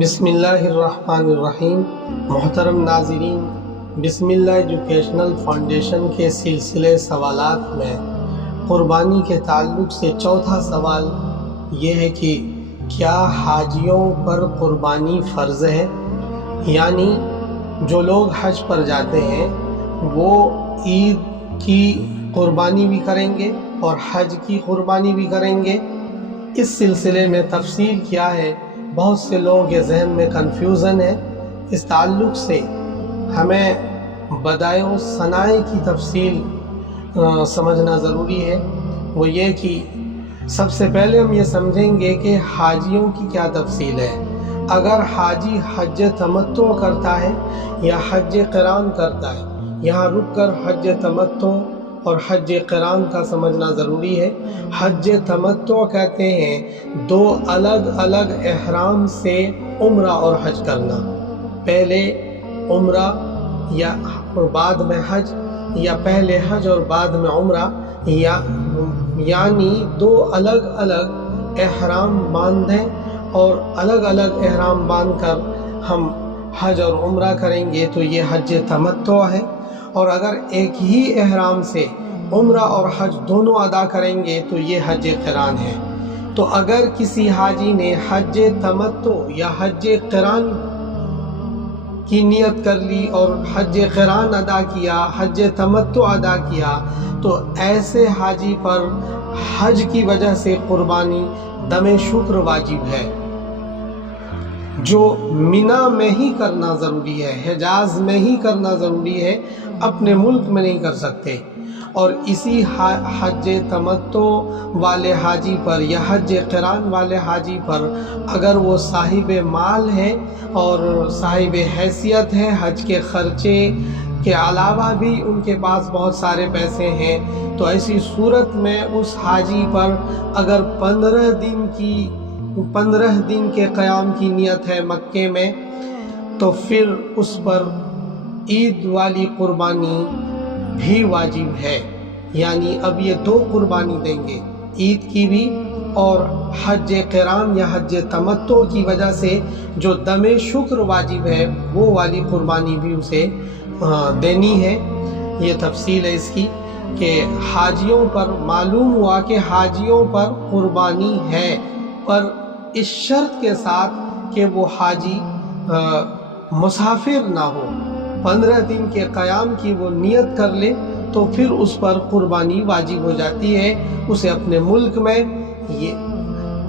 بسم اللہ الرحمن الرحیم۔ محترم ناظرین، بسم اللہ ایجوکیشنل فاؤنڈیشن کے سلسلے سوالات میں قربانی کے تعلق سے چوتھا سوال یہ ہے کہ کیا حاجیوں پر قربانی فرض ہے؟ یعنی جو لوگ حج پر جاتے ہیں وہ عید کی قربانی بھی کریں گے اور حج کی قربانی بھی کریں گے۔ اس سلسلے میں تفصیل کیا ہے، بہت سے لوگوں کے ذہن میں کنفیوژن ہے۔ اس تعلق سے ہمیں بدائع و صنائع کی تفصیل سمجھنا ضروری ہے۔ وہ یہ کہ سب سے پہلے ہم یہ سمجھیں گے کہ حاجیوں کی کیا تفصیل ہے۔ اگر حاجی حج تمتع کرتا ہے یا حج قران کرتا ہے، یہاں رک کر حج تمتع اور حج قران کا سمجھنا ضروری ہے۔ حج تمتع کہتے ہیں دو الگ الگ احرام سے عمرہ اور حج کرنا، پہلے عمرہ یا بعد میں حج، یا پہلے حج اور بعد میں عمرہ، یعنی دو الگ الگ احرام باندھیں اور الگ الگ احرام باندھ کر ہم حج اور عمرہ کریں گے تو یہ حج تمتع ہے۔ اور اگر ایک ہی احرام سے عمرہ اور حج دونوں ادا کریں گے تو یہ حج قران ہے۔ تو اگر کسی حاجی نے حج تمتع یا حج قران کی نیت کر لی اور حج قران ادا کیا، حج تمتع ادا کیا، تو ایسے حاجی پر حج کی وجہ سے قربانی دم شکر واجب ہے، جو مینا میں ہی کرنا ضروری ہے، حجاز میں ہی کرنا ضروری ہے، اپنے ملک میں نہیں کر سکتے۔ اور اسی حج تمتع والے حاجی پر یا حج قران والے حاجی پر اگر وہ صاحب مال ہے اور صاحب حیثیت ہے، حج کے خرچے کے علاوہ بھی ان کے پاس بہت سارے پیسے ہیں، تو ایسی صورت میں اس حاجی پر اگر 15 دن کے قیام کی نیت ہے مکے میں، تو پھر اس پر عید والی قربانی بھی واجب ہے۔ یعنی اب یہ دو قربانی دیں گے، عید کی بھی اور حج قران یا حج تمتع کی وجہ سے جو دم شکر واجب ہے وہ والی قربانی بھی اسے دینی ہے۔ یہ تفصیل ہے اس کی کہ حاجیوں پر معلوم ہوا کہ حاجیوں پر قربانی ہے، پر اس شرط کے ساتھ کہ وہ حاجی مسافر نہ ہو، 15 دن کے قیام کی وہ نیت کر لے تو پھر اس پر قربانی واجب ہو جاتی ہے۔ اسے اپنے ملک میں یہ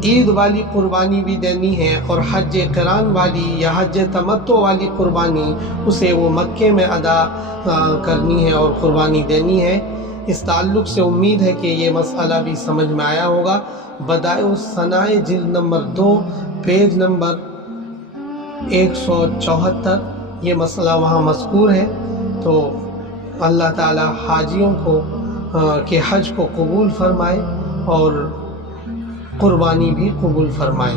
عید والی قربانی بھی دینی ہے اور حج قران والی یا حج تمتع والی قربانی اسے وہ مکے میں ادا کرنی ہے اور قربانی دینی ہے۔ اس تعلق سے امید ہے کہ یہ مسئلہ بھی سمجھ میں آیا ہوگا۔ بدائع الصنائع جلد نمبر 2 پیج نمبر 174 یہ مسئلہ وہاں مذکور ہے۔ تو اللہ تعالی حاجیوں کو کے حج کو قبول فرمائے اور قربانی بھی قبول فرمائے۔